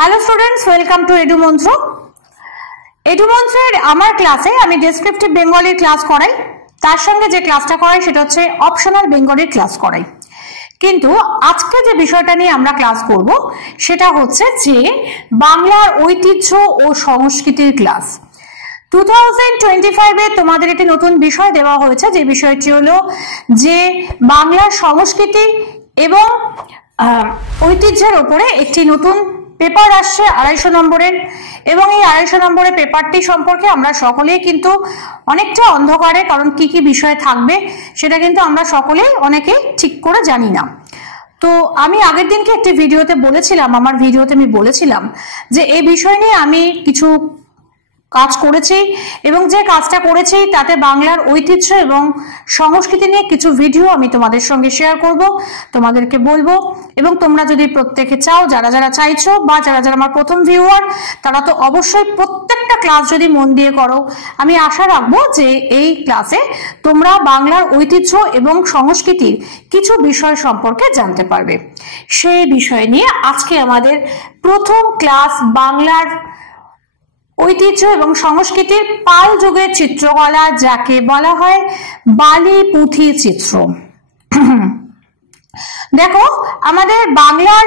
Hello students, welcome to Edumantra. এডুমন্ত্রের আমার ক্লাসে আমি ডেসক্রিপটিভ বেঙ্গলির ক্লাস করাই, তার সঙ্গে যে ক্লাসটা করাই সেটা হচ্ছে অপশনাল বেঙ্গলির ক্লাস করাই। কিন্তু আজকে যে বিষয়টা নিয়ে আমরা ক্লাস করব সেটা হচ্ছে যে বাংলার ঐতিহ্য ও সংস্কৃতির ক্লাস। 2025-এ তোমাদের একটি নতুন বিষয় দেওয়া হয়েছে, যে বিষয়টি হলো যে বাংলার সংস্কৃতি এবং ঐতিহ্যের উপরে একটি নতুন পেপার আসছে 250 নম্বরের, এবং এই 250 নম্বরের পেপারটি সম্পর্কে আমরা সকলেই কিন্তু অনেকটা অন্ধকারে, কারণ কি কি বিষয় থাকবে সেটা কিন্তু আমরা সকলেই অনেকেই ঠিক করে জানি না। তো আমি আগের দিনকে একটি ভিডিওতে বলেছিলাম, আমার ভিডিওতে আমি বলেছিলাম যে এই বিষয় নিয়ে আমি কিছু কাজ করেছি, এবং যে কাজটা করেছি তাতে বাংলার ঐতিহ্য এবং সংস্কৃতি নিয়ে কিছু ভিডিও আমি তোমাদের সঙ্গে শেয়ার করব, তোমাদেরকে বলবো। এবং তোমরা যদি প্রত্যেকে চাও, যারা যারা চাইছো বা যারা যারা আমার প্রথম ভিউয়ার, তারা তো অবশ্যই প্রত্যেকটা ক্লাস যদি মন দিয়ে করো, আমি আশা রাখবো যে এই ক্লাসে তোমরা বাংলার ঐতিহ্য এবং সংস্কৃতির কিছু বিষয় সম্পর্কে জানতে পারবে। সেই বিষয় নিয়ে আজকে আমাদের প্রথম ক্লাস বাংলার ঐতিহ্য এবং সংস্কৃতির পাল যুগের চিত্রকলা, যাকে বলা হয় বালি পুঁথি চিত্র। দেখো, আমাদের বাংলার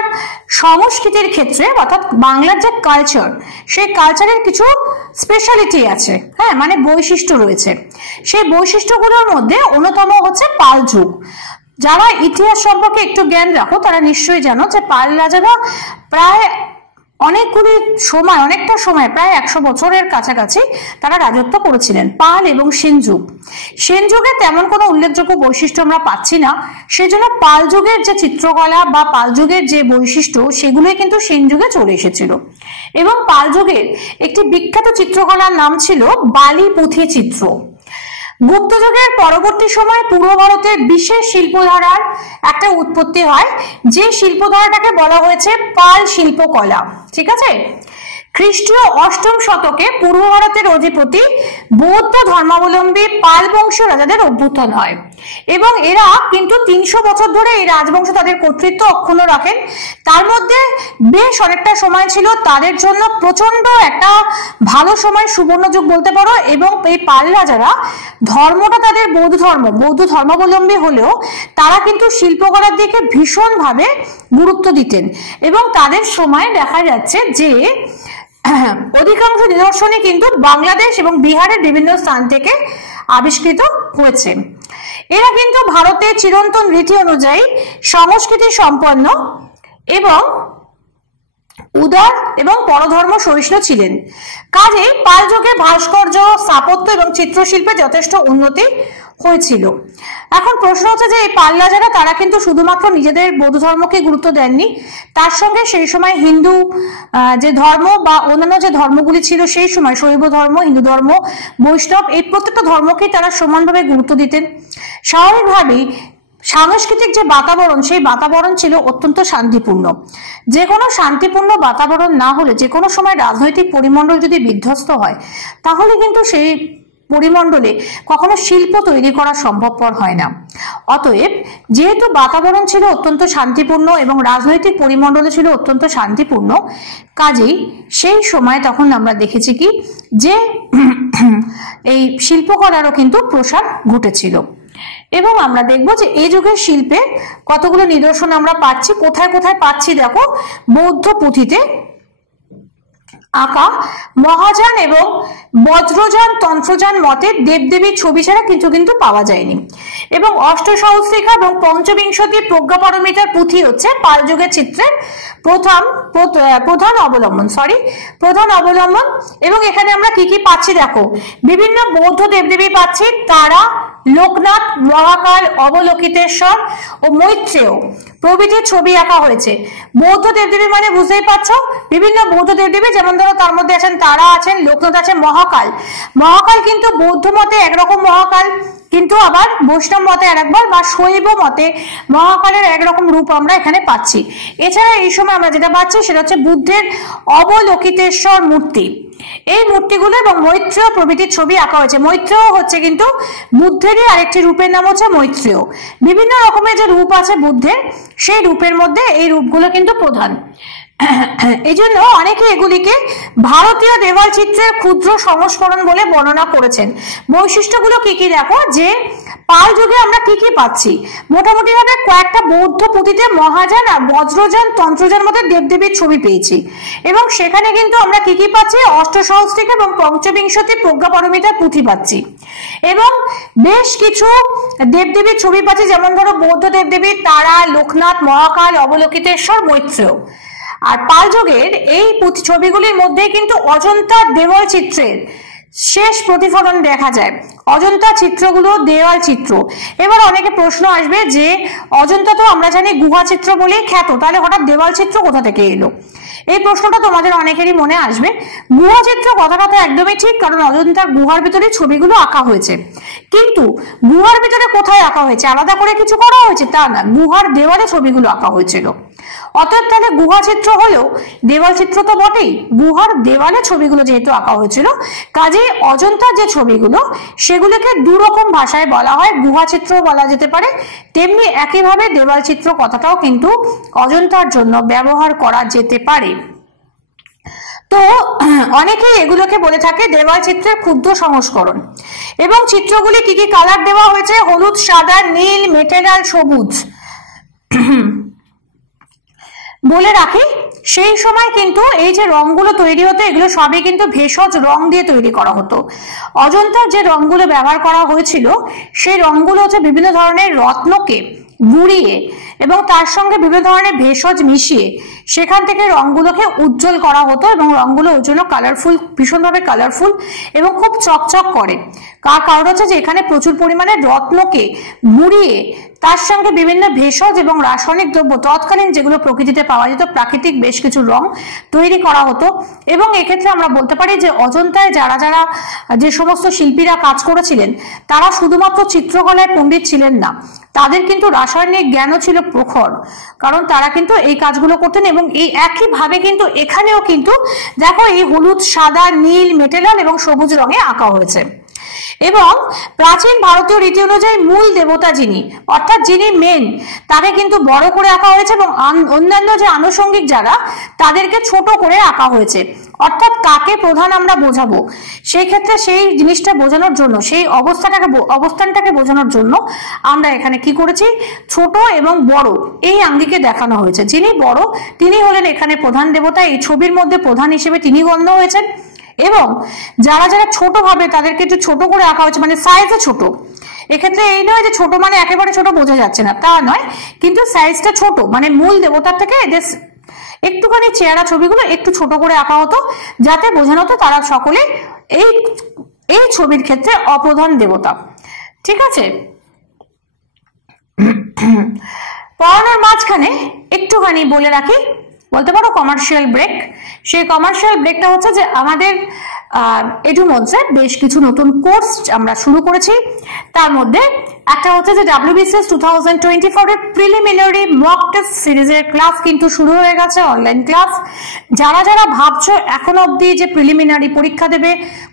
সংস্কৃতির ক্ষেত্রে অর্থাৎ বাংলার যে কালচার, সেই কালচারের কিছু স্পেশালিটি আছে, হ্যাঁ, মানে বৈশিষ্ট্য রয়েছে। সেই বৈশিষ্ট্যগুলোর মধ্যে অন্যতম হচ্ছে পাল যুগ। যারা ইতিহাস সম্পর্কে একটু জ্ঞান রাখো তারা নিশ্চয়ই জানো যে পাল রাজারা প্রায় অনেকটা সময় প্রায় 100 বছরের কাছাকাছি তারা রাজত্ব করেছিলেন। পাল এবং সেন যুগ, সেন যুগে তেমন কোনো উল্লেখযোগ্য বৈশিষ্ট্য আমরা পাচ্ছি না, সেজন্য পাল যুগের যে চিত্রকলা বা পাল যুগের যে বৈশিষ্ট্য সেগুলোই কিন্তু সেন যুগে চলে এসেছিল। এবং পাল যুগের একটি বিখ্যাত চিত্রকলার নাম ছিল বালি পুঁথি চিত্র। গুপ্ত যুগের পরবর্তী সময় পূর্ব ভারতের বিশেষ শিল্পধারার একটা উৎপত্তি হয়, যে শিল্পধারাটাকে বলা হয়েছে পাল শিল্পকলা। ঠিক আছে, খ্রিস্টীয় 8ম শতকে পূর্ব ভারতের অধিপতি বৌদ্ধ ধর্মাবলম্বী পাল বংশীয় রাজাদের অভ্যুত্থান হয়, এবং এরা কিন্তু 300 বছর ধরে এই রাজবংশ তাদের কর্তৃত্ব অক্ষুণ্ণ রাখেন। তার মধ্যে বেশ অনেকটা সময় ছিল তাদের জন্য প্রচন্ড একটা ভালো সময়, সুবর্ণ যুগ বলতে পারো। এবং এই পাল রাজারা ধর্মটা তাদের বৌদ্ধ ধর্মাবলম্বী হলেও তারা কিন্তু শিল্পকলার দিকে ভীষণভাবে গুরুত্ব দিতেন, এবং তাদের সময় দেখা যাচ্ছে যে অধিকাংশ নিদর্শনই কিন্তু বাংলাদেশ এবং বিহারের বিভিন্ন স্থান থেকে আবিষ্কৃত হয়েছে। এরা কিন্তু ভারতের চিরন্তন রীতি অনুযায়ী সংস্কৃতি সম্পন্ন এবং উদার এবং পরধর্ম সহিষ্ণু ছিলেন। কাজেই পাল যুগে ভাস্কর্য, স্থাপত্য এবং চিত্রশিল্পে যথেষ্ট উন্নতি হয়েছিল। এখন প্রশ্ন হচ্ছে যে এই পাল রাজারা তারা কিন্তু শুধুমাত্র নিজেদের বৌদ্ধ ধর্মকে গুরুত্ব দেননি, তার সঙ্গে সেই সময় হিন্দু যে ধর্ম বা অন্যান্য যে ধর্মগুলি ছিল সেই সময়, শৈব ধর্ম, হিন্দু ধর্ম, বৈষ্ণব, এই প্রত্যেকটা ধর্মকেই তারা সমানভাবে গুরুত্ব দিতেন। স্বাভাবিকভাবেই সাংস্কৃতিক যে বাতাবরণ, সেই বাতাবরণ ছিল অত্যন্ত শান্তিপূর্ণ। যে কোনো শান্তিপূর্ণ বাতাবরণ না হলে, যে কোনো সময় রাজনৈতিক পরিমণ্ডল যদি বিধ্বস্ত হয়, তাহলে কিন্তু সেই পরিমণ্ডলে কখনো শিল্প তৈরি করা সম্ভবপর হয় না। অতএব যেহেতু বাতাবরণ ছিল অত্যন্ত শান্তিপূর্ণ এবং রাজনৈতিক পরিমণ্ডলে ছিল অত্যন্ত শান্তিপূর্ণ, কাজেই সেই সময় তখন আমরা দেখেছি কি যে এই শিল্পকলারও কিন্তু প্রসার ঘটেছিল। এবং আমরা দেখবো যে এই যুগের শিল্পে কতগুলো নিদর্শন আমরা পাচ্ছি। কোথায় কোথায় পাচ্ছি দেখো, বৌদ্ধ পুঁথিতে আঁকা মহাযান এবং বজ্রযান, তন্ত্রযান মতে দেবদেবীর ছবি ছাড়া কিছু পাওয়া যায়নি। এবং অষ্টসহস্রিকা এবং পঞ্চবিংশতি প্রজ্ঞাপারমিতার পুঁথি হচ্ছে পাল যুগের চিত্রের প্রধান অবলম্বন। এবং এখানে আমরা কি কি পাচ্ছি দেখো, বিভিন্ন বৌদ্ধ দেবদেবী পাচ্ছি, তারা, লোকনাথ, মহাকাল, অবলোকিতেশ্বর ও মৈত্রেয় প্রভৃতির ছবি আঁকা হয়েছে। বৌদ্ধ দেবদেবী মানে বুঝতেই পারছো, বিভিন্ন বৌদ্ধ দেবদেবী, যেমন ধরো তার মধ্যে আছেন তারা, আছেন লোকনাথ, আছে মহাকাল। মহাকাল কিন্তু বৌদ্ধ মতে একরকম মহাকাল, কিন্তু আবার বৈষ্ণব মতে আরেকবার, বা শৈব মতে মহাকালের একরকম রূপ আমরা এখানে পাচ্ছি। এছাড়া এই সময় আমরা যেটা পাচ্ছি সেটা হচ্ছে বুদ্ধের অবলোকিতেশ্বর মূর্তি। এই মূর্তিগুলো এবং মৈত্রেয় প্রভৃতির ছবি আঁকা হয়েছে। মৈত্রেয় হচ্ছে কিন্তু বুদ্ধেরই আরেকটি রূপের নাম হচ্ছে মৈত্রেয়। বিভিন্ন রকমের যে রূপ আছে বুদ্ধের, সেই রূপের মধ্যে এই রূপগুলো কিন্তু প্রধান। এই জন্য অনেকে এগুলিকে ভারতীয় দেওয়াল চিত্রের ক্ষুদ্র সংস্করণ বলে বর্ণনা করেছেন। বৈশিষ্ট্যগুলো কি কি দেখো, যে পাল যুগে আমরা কি কি পাচ্ছি, মোটামুটি ভাবে কয়েকটা বৌদ্ধ পুঁথিতে মহাযান আর বজ্রযান তন্ত্রযান মধ্যে দেবদেবীর ছবি পেয়েছি, এবং সেখানে কিন্তু আমরা কি কি পাচ্ছি, অষ্টসহস্রিক এবং পঞ্চবিংশতি প্রজ্ঞাপারমিতার পুঁথি পাচ্ছি, এবং বেশ কিছু দেবদেবীর ছবি পাচ্ছি, যেমন ধরো বৌদ্ধ দেবদেবীর তারা, লোকনাথ, মহাকাল, অবলোকিতেশ্বর, মৈত্রেয়। আর পাল যুগের এই ছবিগুলির মধ্যে কিন্তু অজন্তা দেওয়াল চিত্রের শেষ প্রতিফলন দেখা যায়। অজন্তা চিত্রগুলো দেওয়াল চিত্র। এবার অনেকে প্রশ্ন আসবে যে অজন্তা তো আমরা জানি গুহা চিত্র বলেই খ্যাত, তাহলে হঠাৎ দেওয়াল চিত্র কোথা থেকে এলো? এই প্রশ্নটা তোমাদের অনেকেরই মনে আসবে। গুহা চিত্র কথাটা তো একদমই ঠিক, কারণ অজন্তার গুহার ভিতরে ছবিগুলো আঁকা হয়েছে, কিন্তু গুহার ভিতরে কোথায় আঁকা হয়েছে, আলাদা করে কিছু করা হয়েছে তা না, গুহার দেওয়ালে ছবিগুলো আঁকা হয়েছিল। অতএব তাহলে গুহা চিত্র হলেও দেওয়াল চিত্র তো বটেই, গুহার দেওয়ালে ছবিগুলো যেহেতু আঁকা হয়েছিল, কাজেই অজন্তার যে ছবিগুলো সেগুলোকে দুরকম ভাষায় বলা হয়, গুহা চিত্র বলা যেতে পারে, তেমনি একইভাবে দেওয়াল চিত্র কথাটাও কিন্তু অজন্তার জন্য ব্যবহার করা যেতে পারে। তো অনেকেই এগুলোকে বলে থাকে দেওয়াল চিত্রের ক্ষুদ্র সংস্করণ। এবং চিত্রগুলি কি কি কালার দেওয়া হয়েছে, হলুদ, সাদা, নীল, মেটেরিয়াল, সবুজ। বলে রাখি সেই সময় কিন্তু এই যে রংগুলো তৈরি হতো এগুলো সবই কিন্তু ভেষজ রং দিয়ে তৈরি করা হতো। অজন্তার যে রংগুলো ব্যবহার করা হয়েছিল সেই রংগুলো হচ্ছে বিভিন্ন ধরনের রত্নকে গুঁড়িয়ে এবং তার সঙ্গে বিভিন্ন ধরনের ভেষজ মিশিয়ে সেখান থেকে রংগুলোকে উজ্জ্বল করা হতো, এবং রংগুলো ওই জন্য কালারফুল, ভীষণভাবে কালারফুল এবং খুব চকচক করে। কারণ হচ্ছে যে এখানে প্রচুর পরিমাণে রত্নকে গুঁড়িয়ে তার সঙ্গে বিভিন্ন ভেষজ এবং রাসায়নিক দ্রব্য তৎকালীন যেগুলো প্রকৃতিতে পাওয়া যেত, প্রাকৃতিক বেশ কিছু রং তৈরি করা হতো। এবং এক্ষেত্রে আমরা বলতে পারি যে অজন্তায় যারা যারা যে সমস্ত শিল্পীরা কাজ করেছিলেন তারা শুধুমাত্র চিত্রকলায় পণ্ডিত ছিলেন না, তাদের কিন্তু রাসায়নিক জ্ঞানও ছিল প্রখর, কারণ তারা কিন্তু এই কাজগুলো করতেন। এবং এই একইভাবে কিন্তু এখানেও কিন্তু দেখো এই হলুদ, সাদা, নীল, মেটেরিয়াল এবং সবুজ রঙে আঁকা হয়েছে। এবং প্রাচীন ভারতীয় রীতি অনুযায়ী মূল দেবতা যিনি, অর্থাৎ যিনি মেন, তাকে কিন্তু বড় করে আঁকা হয়েছে, এবং অন্যান্য যে আনুষঙ্গিক যারা তাদেরকে ছোট করে আঁকা হয়েছে। অর্থাৎ কাকে প্রধান আমরা বোঝাবো, সেই ক্ষেত্রে সেই জিনিসটা বোঝানোর জন্য, সেই অবস্থানটাকে বোঝানোর জন্য আমরা এখানে কি করেছি, ছোট এবং বড় এই আঙ্গিকে দেখানো হয়েছে। যিনি বড় তিনি হলেন এখানে প্রধান দেবতা, এই ছবির মধ্যে প্রধান হিসেবে তিনি গণ্য হয়েছেন। এবং যারা যারা ছোট ভাবে তাদেরকে একটু ছোট করে আঁকা হয়েছে, মানে সাইজে ছোট। এক্ষেত্রে এই নয় যে ছোট মানে একেবারে ছোট বোঝা যাচ্ছে না, তা নয়, কিন্তু সাইজটা ছোট, মানে মূল দেবতার থেকে এদের একটুখানি চেহারা ছবিগুলো একটু ছোট করে আঁকা হতো, যাতে বোঝানো হতো তারা সকলে এই ছবির ক্ষেত্রে অপ্রধান দেবতা। ঠিক আছে, পড়ানোর মাঝখানে একটুখানি বলে রাখি, বলতে পারো কমার্শিয়াল ব্রেক। সেই কমার্শিয়াল ব্রেকটা হচ্ছে যে আমাদের এডুমঞ্চে বেশ কিছু নতুন কোর্স আমরা শুরু করেছি। তার মধ্যে একটা হচ্ছে যে WBCS 2024 এর প্রিলিমিনারি মক টেস্ট সিরিজের ক্লাস কিন্তু শুরু হয়ে গেছে, অনলাইন ক্লাস। যারা যারা ভাবছো এখনো অবধি যে প্রিলিমিনারি পরীক্ষা দেবে,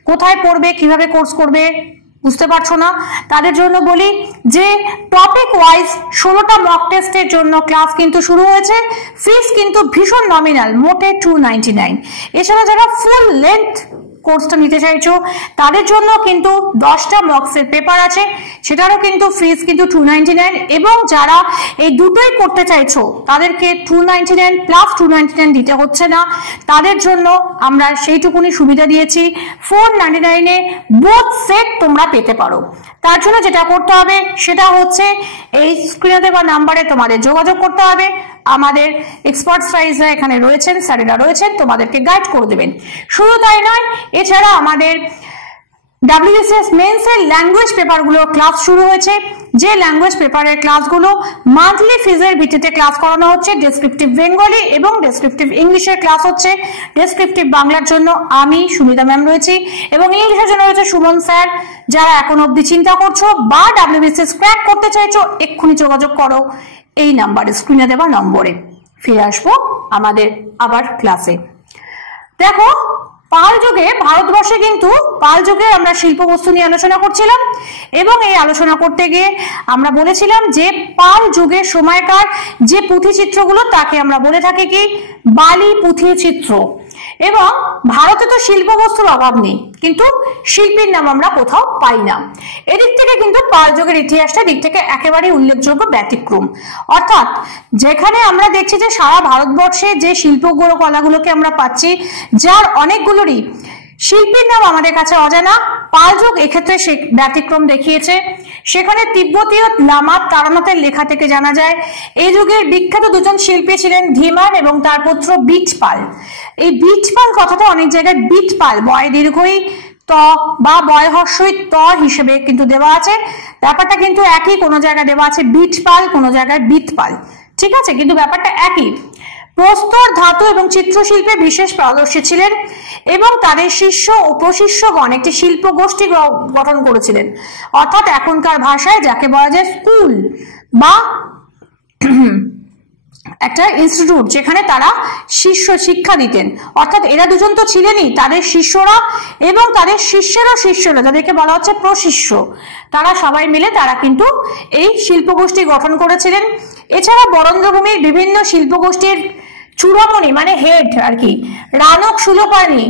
কোথায় পড়বে, কিভাবে কোর্স করবে বুঝতে পারছো না, তাদের জন্য বলি যে টপিক ওয়াইজ 16টা মক টেস্টের জন্য ক্লাস কিন্তু শুরু হয়েছে। ফিস কিন্তু ভীষণ নমিনাল, মোটে 299। এছাড়া যারা ফুল লেন্থ কোর্সটা নিতে চাইছো তাদের জন্য কিন্তু 10টা মক্সের পেপার আছে, সেটারও কিন্তু ফিস কিন্তু 299। এবং যারা এই দুটোই করতে চাইছো তাদেরকে 299 প্লাস 299 দিতে হচ্ছে না, তাদের জন্য আমরা সেইটুকুনি সুবিধা দিয়েছি। 499 এ বোথ সেট তোমরা পেতে পারো। তার জন্য যেটা করতে হবে সেটা হচ্ছে এই স্ক্রিনে দেওয়া নাম্বারে তোমাদের যোগাযোগ করতে হবে। আমাদের এক্সপার্ট স্টাইজরা এখানে রয়েছেন, স্যারেরা রয়েছেন, তোমাদেরকে গাইড করে দেবেন। শুধু তাই নয়, এছাড়া আমাদের WBCS মেন্স এর ল্যাঙ্গুয়েজ পেপারগুলোর ক্লাস শুরু হয়েছে। যে ল্যাঙ্গুয়েজ পেপারের ক্লাসগুলো মান্থলি ফিজের ভিত্তিতে ক্লাস করানো হচ্ছে। ডেসক্রিপটিভ বেঙ্গলি এবং ডেসক্রিপটিভ ইংলিশের ক্লাস হচ্ছে। ডেসক্রিপটিভ বাংলার জন্য আমি সুমিতা ম্যাম রয়েছি, এবং ইংলিশের জন্য রয়েছে সুমন স্যার। যারা এখন অবধি চিন্তা করছো বা WBCS ক্র্যাক করতে চাইছো, এক্ষুনি যোগাযোগ করো এই নাম্বারে, স্ক্রিনে দেওয়া নম্বরে। ফিরে আসবো আমাদের আবার ক্লাসে। দেখো পাল যুগে ভারতবর্ষে কিন্তু পাল যুগে আমরা শিল্প বস্তু নিয়ে আলোচনা করছিলাম এবং এই আলোচনা করতে গিয়ে আমরা বলেছিলাম যে পাল যুগের সময়কার যে পুঁথি চিত্রগুলো তাকে আমরা বলে থাকি কি বালি পুঁথি চিত্র। এবং ভারতে তো শিল্প বস্তুর অভাব নেই, কিন্তু শিল্পীর নাম আমরা কোথাও পাই না। এদিক থেকে কিন্তু পাল যুগের ইতিহাসটা দিক থেকে একেবারে উল্লেখযোগ্য ব্যতিক্রম। অর্থাৎ যেখানে আমরা দেখছি যে সারা ভারতবর্ষে যে শিল্পগুলো কলাগুলোকে আমরা পাচ্ছি, যার অনেকগুলোরই শিল্পীর নাম আমাদের কাছে অজানা, পাল যুগ এক্ষেত্রে সে ব্যতিক্রম দেখিয়েছে। সেখানে তিব্বতীয় লামা তারানাথের লেখা থেকে জানা যায় এই যুগের বিখ্যাত দুজন শিল্পী ছিলেন ধীমান এবং তার পুত্র বিটপাল। এই বিটপাল কথাটা অনেক জায়গায় বিটপাল বয় দীর্ঘই ত বা বয় হর্ষই ত হিসেবে কিন্তু দেওয়া আছে, ব্যাপারটা কিন্তু একই। কোনো জায়গায় দেওয়া আছে বিটপাল, কোনো জায়গায় বিটপাল, ঠিক আছে, কিন্তু ব্যাপারটা একই। প্রস্তর ধাতু এবং চিত্রশিল্পে বিশেষ পারদর্শী ছিলেন এবং তাদের শিষ্য ও প্রশিষ্যগণ একটি শিল্প গোষ্ঠী গঠন করেছিলেন। অর্থাৎ এখনকার ভাষায় যাকে বলা যায় স্কুল বা একটা ইনস্টিটিউট, যেখানে তারা শিক্ষা দিতেন। অর্থাৎ এরা দুজন তো ছিলেনই, তাদের শিষ্যরা এবং তাদের শিষ্যরা যাদেরকে বলা হচ্ছে প্রশিষ্য, তারা সবাই মিলে তারা কিন্তু এই শিল্পগোষ্ঠী গঠন করেছিলেন। এছাড়া বরেন্দ্রভূমির বিভিন্ন শিল্পগোষ্ঠীর চূড়ামণি মানে হেড আর কি রানক সুলোপানি,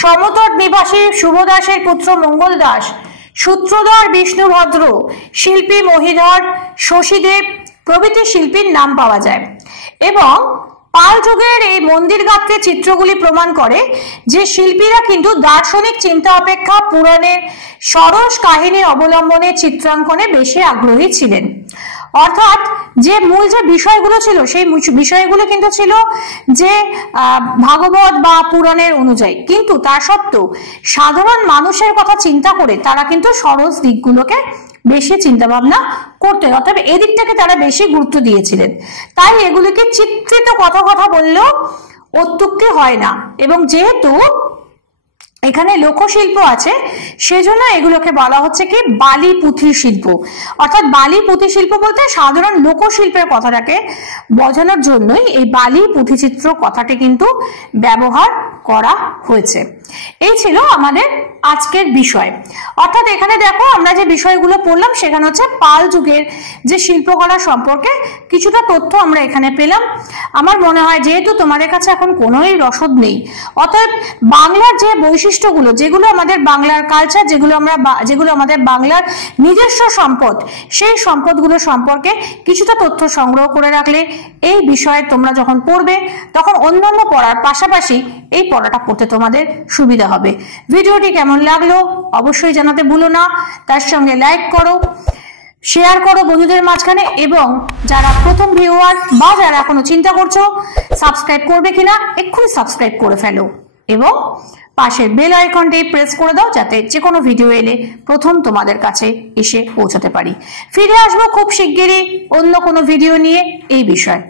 সমতট নিবাসী শুভদাসের পুত্র মঙ্গল দাস, সূত্রধর বিষ্ণুভদ্র, শিল্পী মহিধর, শশীদেব প্রভৃতি শিল্পীর নাম পাওয়া যায়। এবং পাল যুগের এই মন্দির গাত্রের চিত্রগুলি প্রমাণ করে যে শিল্পীরা কিন্তু দার্শনিক চিন্তা অপেক্ষা পুরাণের সরস কাহিনী অবলম্বনে চিত্রাঙ্কনে বেশি আগ্রহী ছিলেন। অর্থাৎ যে মূল যে বিষয়গুলো ছিল সেই বিষয়গুলো কিন্তু ছিল যে ভাগবত বা পুরাণের অনুযায়ী, কিন্তু তা সত্ত্বেও সাধারণ মানুষের কথা চিন্তা করে তারা কিন্তু সরস দিকগুলোকে বেশি চিন্তা ভাবনা করতেন। অর্থাৎ এদিক থেকে তারা বেশি গুরুত্ব দিয়েছিলেন। তাই এগুলিকে চিত্রিত কথা বললেও অত্যুক্তি হয় না। এবং যেহেতু এখানে লোকশিল্প আছে সেজন্য এগুলোকে বলা হচ্ছে কি বালি পুঁথি শিল্প। অর্থাৎ বালি পুঁথি শিল্প বলতে সাধারণ লোকশিল্পের কথাটাকে বোঝানোর জন্যই এই বালি পুঁথিচিত্র কথাটি কিন্তু ব্যবহার করা হয়েছে। এই ছিল আমাদের আজকের বিষয়। অর্থাৎ এখানে দেখো আমরা যে বিষয়গুলো পড়লাম সেখানে হচ্ছে পাল যুগের যে শিল্পকলা সম্পর্কে কিছুটা তথ্য আমরা এখানে পেলাম। আমার মনে হয় যেহেতু তোমাদের কাছে এখন কোনোই রসদ নেই, অতএব বাংলার যে বৈশিষ্ট্যগুলো, যেগুলো আমাদের বাংলার কালচার, যেগুলো আমাদের বাংলার নিজস্ব সম্পদ, সেই সম্পদগুলো সম্পর্কে কিছুটা তথ্য সংগ্রহ করে রাখলে এই বিষয়ে তোমরা যখন পড়বে তখন অন্যান্য পড়ার পাশাপাশি এই পড়াটা পড়তে তোমাদের সুবিধা হবে। ভিডিওটি কেমন লাগলো অবশ্যই জানাতে ভুলো না। তার সঙ্গে লাইক করো, শেয়ার করো বন্ধুদের মাঝখানে, এবং যারা প্রথম ভিউয়ার বা যারা এখনো চিন্তা করছো সাবস্ক্রাইব করবে কিনা এক্ষুনি সাবস্ক্রাইব করে ফেলো এবং পাশের বেল আইকনটি প্রেস করে দাও যাতে যে কোনো ভিডিও এলে প্রথম তোমাদের কাছে এসে পৌঁছাতে পারি। ফিরে আসবো খুব শিগগিরই অন্য কোনো ভিডিও নিয়ে এই বিষয়ে।